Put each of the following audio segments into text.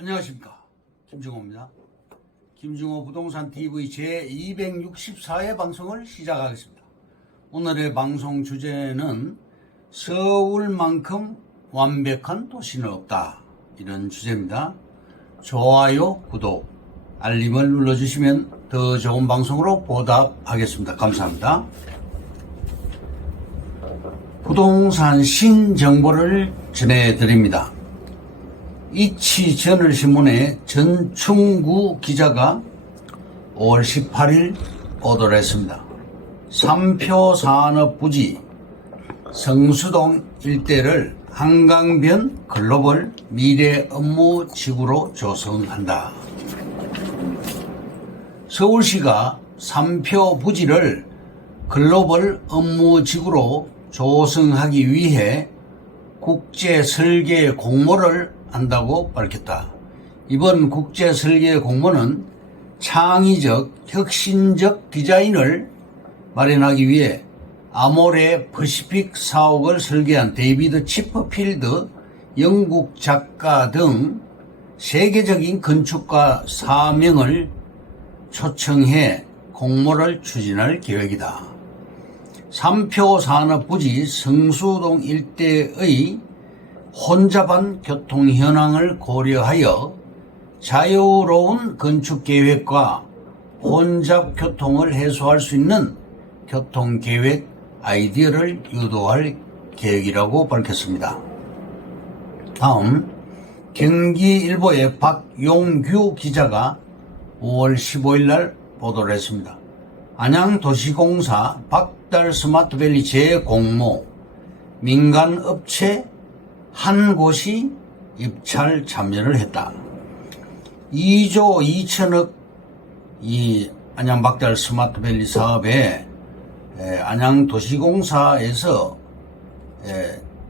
안녕하십니까, 김중호입니다. 김중호 부동산 TV 제264회 방송을 시작하겠습니다. 오늘의 방송 주제는 서울만큼 완벽한 도시는 없다, 이런 주제입니다. 좋아요, 구독, 알림을 눌러주시면 더 좋은 방송으로 보답하겠습니다. 감사합니다. 부동산 신정보를 전해드립니다. 이치저널신문의 전충구 기자가 5월 18일 보도를 했습니다. 삼표산업부지 성수동 일대를 한강변 글로벌 미래업무지구로 조성한다. 서울시가 삼표부지를 글로벌 업무지구로 조성하기 위해 국제설계 공모를 한다고 밝혔다. 이번 국제설계 공모는 창의적, 혁신적 디자인을 마련하기 위해 아모레 퍼시픽 사옥을 설계한 데이비드 치퍼필드 영국 작가 등 세계적인 건축가 4명을 초청해 공모를 추진할 계획이다. 삼표산업부지 성수동 일대의 혼잡한 교통 현황을 고려하여 자유로운 건축 계획과 혼잡 교통을 해소할 수 있는 교통 계획 아이디어를 유도할 계획이라고 밝혔습니다. 다음, 경기일보의 박용규 기자가 5월 15일 날 보도를 했습니다. 안양도시공사 박달 스마트밸리 재공모, 민간업체 한 곳이 입찰 참여를 했다. 2조 2천억 이 안양 박달 스마트밸리 사업에 안양도시공사에서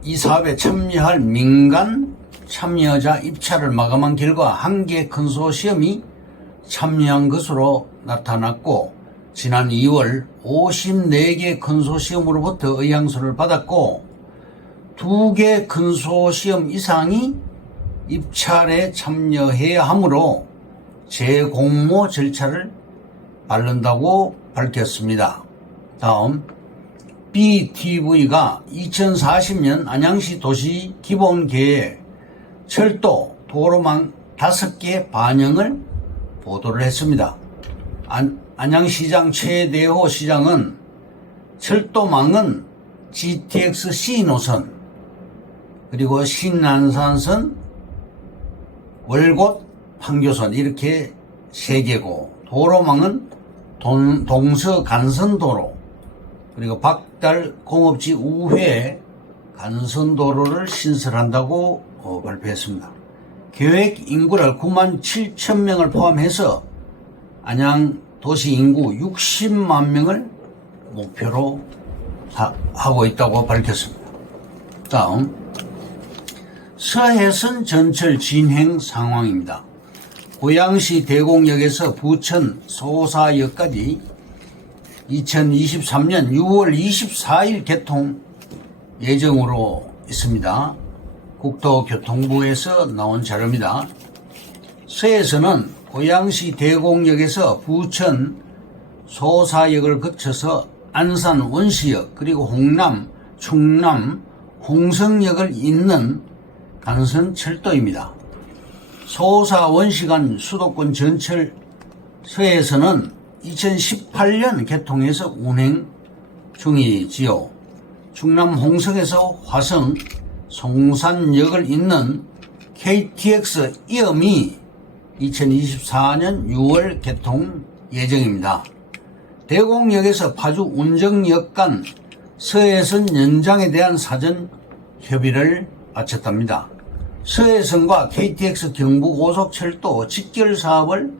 이 사업에 참여할 민간 참여자 입찰을 마감한 결과 한 개 컨소시엄이 참여한 것으로 나타났고, 지난 2월 54개 컨소시엄으로부터 의향서를 받았고 2개 컨소시엄 이상이 입찰에 참여해야 하므로 재공모 절차를 밟는다고 밝혔습니다. 다음, BTV가 2040년 안양시 도시 기본계획 철도 도로망 5개 반영을 보도를 했습니다. 안양시장 최대호 시장은 철도망은 GTX-C 노선, 그리고 신안산선, 월곶, 판교선 이렇게 3개고, 도로망은 동서간선도로, 그리고 박달 공업지 우회 간선도로를 신설한다고 발표했습니다. 계획 인구를 9만 7천 명을 포함해서 안양 도시 인구 60만 명을 목표로 하고 있다고 밝혔습니다. 다음, 서해선 전철 진행 상황입니다. 고양시 대공역에서 부천 소사역까지 2023년 6월 24일 개통 예정으로 있습니다. 국토교통부에서 나온 자료입니다. 서해선은 고양시 대공역에서 부천 소사역을 거쳐서 안산 원시역, 그리고 홍남, 충남, 홍성역을 잇는 간선 철도입니다. 소사 원시 간 수도권 전철 서해선은 2018년 개통해서 운행 중이지요. 충남 홍성에서 화성, 송산역을 잇는 KTX 이엄이 2024년 6월 개통 예정입니다. 대공역에서 파주 운정역 간 서해선 연장에 대한 사전 협의를 마쳤답니다. 서해선과 KTX 경부고속철도 직결 사업을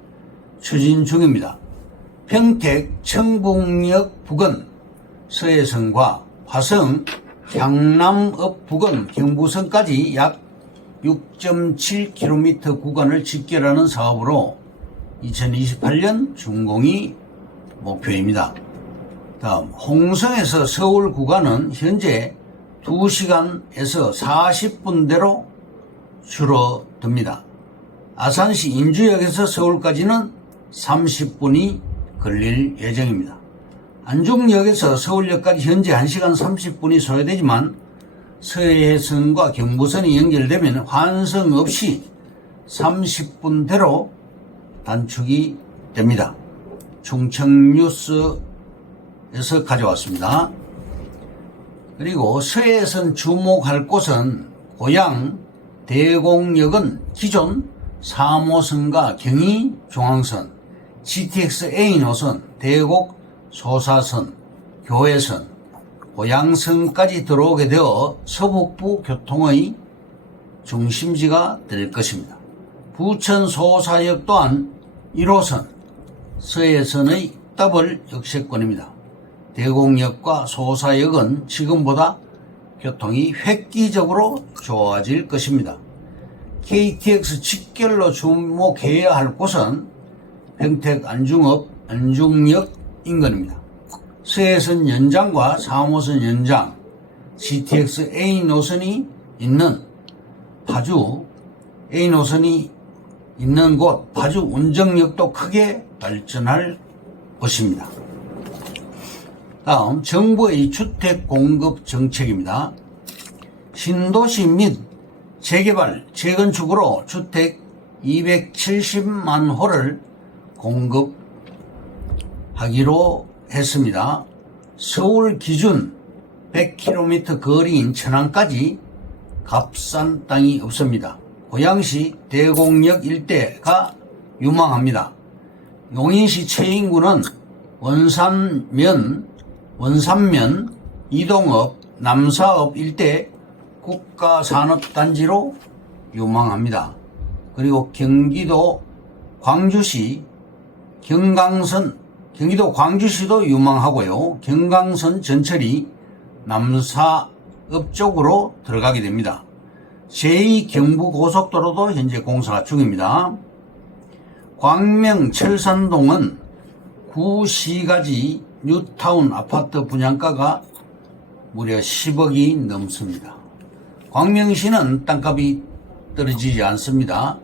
추진 중입니다. 평택 청북역 부근 서해선과 화성 향남읍 부근 경부선까지 약 6.7km 구간을 직결하는 사업으로 2028년 준공이 목표입니다. 다음, 홍성에서 서울 구간은 현재 2시간에서 40분대로 줄어듭니다. 아산시 인주역에서 서울까지는 30분이 걸릴 예정입니다. 안중역에서 서울역까지 현재 1시간 30분이 소요되지만 서해선과 경부선이 연결되면 환승 없이 30분대로 단축이 됩니다. 충청뉴스에서 가져왔습니다. 그리고 서해선 주목할 곳은 고양 대공역은 기존 3호선과 경의중앙선, GTX-A 노선, 대곡 소사선, 교회선, 고양선까지 들어오게 되어 서북부 교통의 중심지가 될 것입니다. 부천 소사역 또한 1호선, 서해선의 더블 역세권입니다. 대곡역과 소사역은 지금보다 교통이 획기적으로 좋아질 것입니다. KTX 직결로 주목해야 할 곳은 평택 안중역 인근입니다. 서해선 연장과 3호선 연장, GTX-A 노선이 있는 파주, A 노선이 있는 곳 파주 운정역도 크게 발전할 것입니다. 다음 정부의 주택 공급 정책입니다. 신도시 및 재개발, 재건축으로 주택 270만 호를 공급하기로 했습니다. 서울 기준 100km 거리인 천안까지 값싼 땅이 없습니다. 고양시 대곡역 일대가 유망합니다. 용인시 최인구는 원산면, 이동업, 남사업 일대 국가산업단지로 유망합니다. 그리고 경기도 광주시도 유망하고요. 경강선 전철이 남사업 쪽으로 들어가게 됩니다. 제2경부고속도로도 현재 공사 중입니다. 광명 철산동은 9시가지 뉴타운 아파트 분양가가 무려 10억이 넘습니다. 광명시는 땅값이 떨어지지 않습니다.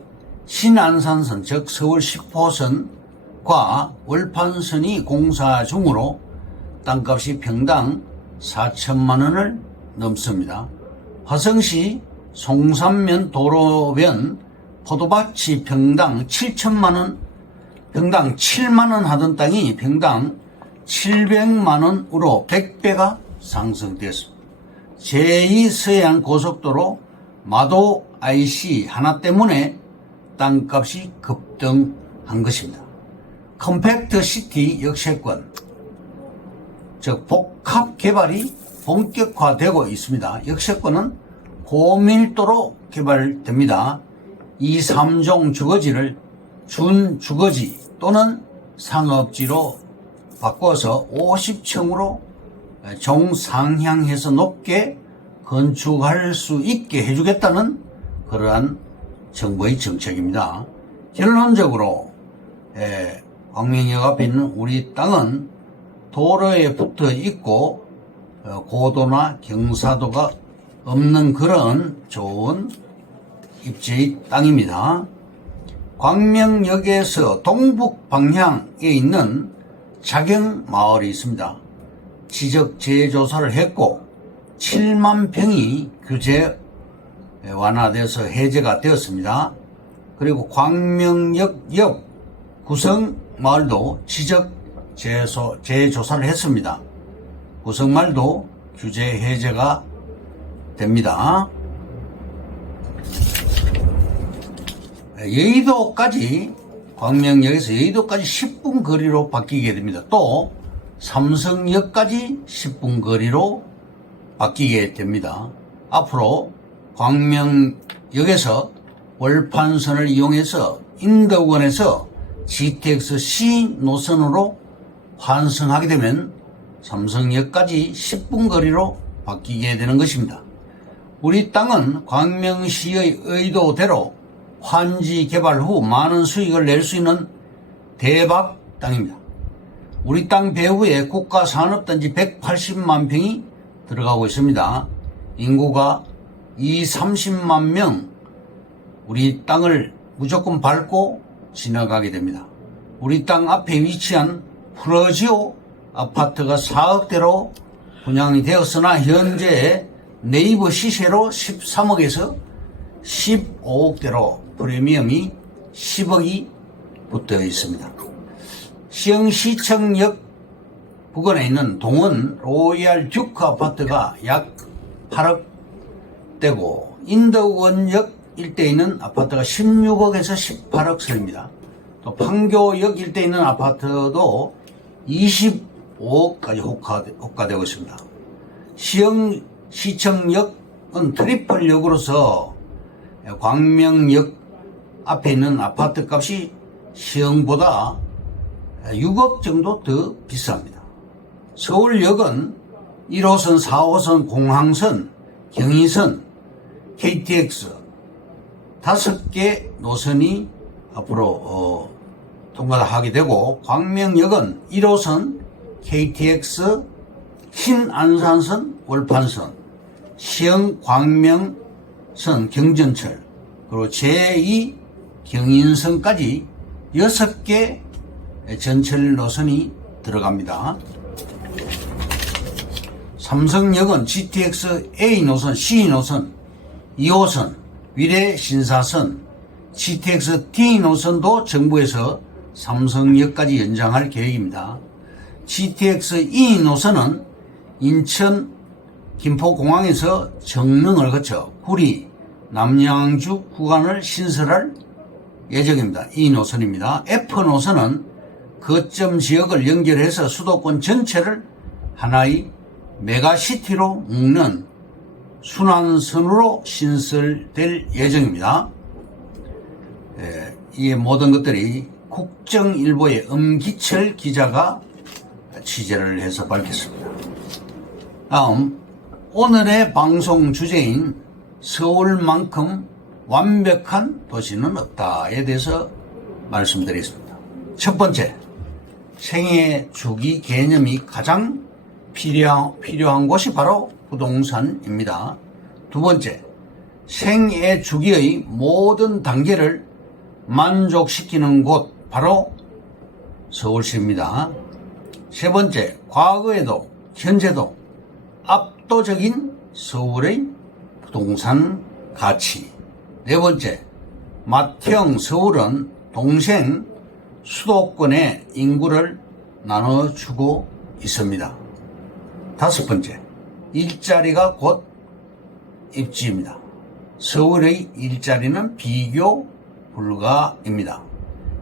신안산선 즉 서울 10호선과 월판선이 공사 중으로 땅값이 평당 4천만 원을 넘습니다. 화성시 송산면 도로변 포도밭이 평당 7천만 원 하던 땅이 평당 700만 원으로 100배가 상승됐습니다. 제2서해안 고속도로 마도 IC 하나 때문에 땅값이 급등한 것입니다. 컴팩트 시티 역세권, 즉 복합 개발이 본격화되고 있습니다. 역세권은 고밀도로 개발됩니다. 2, 3종 주거지를 준주거지 또는 상업지로 바꿔서 50층으로 정상향해서 높게 건축할 수 있게 해주겠다는 그러한 정부의 정책입니다. 결론적으로 광명역 앞에 있는 우리 땅은 도로에 붙어 있고 고도나 경사도가 없는 그런 좋은 입지의 땅입니다. 광명역에서 동북 방향에 있는 자경마을이 있습니다. 지적재조사를 했고 7만 평이 규제 완화돼서 해제가 되었습니다. 그리고 광명역 옆 구성마을도 지적재조사를 했습니다. 구성마을도 규제 해제가 됩니다. 여의도까지 광명역에서 여의도까지 10분 거리로 바뀌게 됩니다. 또 삼성역까지 10분 거리로 바뀌게 됩니다. 앞으로 광명역에서 월판선을 이용해서 인덕원에서 GTX-C 노선으로 환승하게 되면 삼성역까지 10분 거리로 바뀌게 되는 것입니다. 우리 땅은 광명시의 의도대로 환지 개발 후 많은 수익을 낼 수 있는 대박 땅입니다. 우리 땅 배후에 국가산업단지 180만 평이 들어가고 있습니다. 인구가 30만 명 우리 땅을 무조건 밟고 지나가게 됩니다. 우리 땅 앞에 위치한 프러지오 아파트가 4억대로 분양이 되었으나 현재 네이버 시세로 13억에서 15억대로 프리미엄이 10억이 붙어 있습니다. 시흥시청역 부근에 있는 동원 로얄 듀크 아파트가 약 8억대고 인덕원역 일대에 있는 아파트가 16억에서 18억 선입니다. 또 판교역 일대에 있는 아파트도 25억까지 호가되고 있습니다. 시흥시청역은 트리플역으로서 광명역 앞에 있는 아파트 값이 시흥보다 6억 정도 더 비쌉니다. 서울역은 1호선, 4호선, 공항선, 경의선, KTX 5개 노선이 앞으로 통과하게 되고, 광명역은 1호선, KTX, 신안산선, 월판선, 시흥 광명선, 경전철, 그리고 제2 경인선까지 6개 전철 노선이 들어갑니다. 삼성역은 GTX A 노선, C 노선, 2호선, 위례 신사선, GTX D 노선도 정부에서 삼성역까지 연장할 계획입니다. GTX E 노선은 인천 김포공항에서 정릉을 거쳐 구리, 남양주 구간을 신설할 예정입니다. E 노선입니다. F 노선은 거점 지역을 연결해서 수도권 전체를 하나의 메가시티로 묶는 순환선으로 신설될 예정입니다. 이 모든 것들이 국정일보의 엄기철 기자가 취재를 해서 밝혔습니다. 다음, 오늘의 방송 주제인 서울만큼 완벽한 도시는 없다에 대해서 말씀드리겠습니다. 첫 번째, 생애 주기 개념이 가장 필요한 곳이 바로 부동산입니다. 두 번째, 생애 주기의 모든 단계를 만족시키는 곳 바로 서울시입니다. 세 번째, 과거에도 현재도 압도적인 서울의 부동산 가치. 네 번째, 맏형 서울은 동생 수도권의 인구를 나눠주고 있습니다. 다섯 번째, 일자리가 곧 입지입니다. 서울의 일자리는 비교 불가입니다.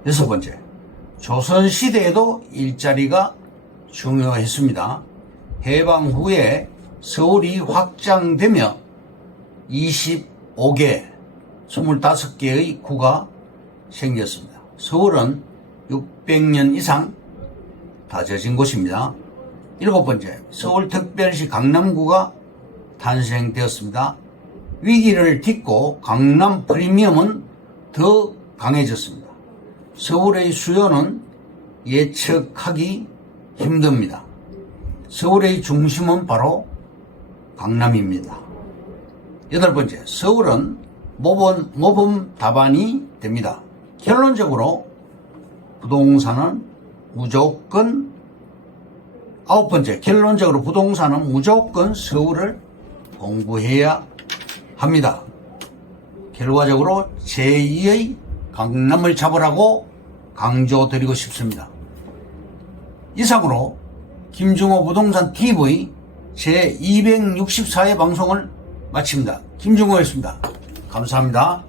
여섯 번째, 조선시대에도 일자리가 중요했습니다. 해방 후에 서울이 확장되며 25개, 25개의 구가 생겼습니다. 서울은 600년 이상 다져진 곳입니다. 일곱 번째, 서울특별시 강남구가 탄생되었습니다. 위기를 딛고 강남 프리미엄은 더 강해졌습니다. 서울의 수요는 예측하기 힘듭니다. 서울의 중심은 바로 강남입니다. 여덟 번째, 서울은 모범 답안이 됩니다. 결론적으로 부동산은 무조건, 아홉 번째, 결론적으로 부동산은 무조건 서울을 공부해야 합니다. 결과적으로 제2의 강남을 잡으라고 강조드리고 싶습니다. 이상으로 김중호 부동산 TV 제264회 방송을 마칩니다. 김중호였습니다. 감사합니다.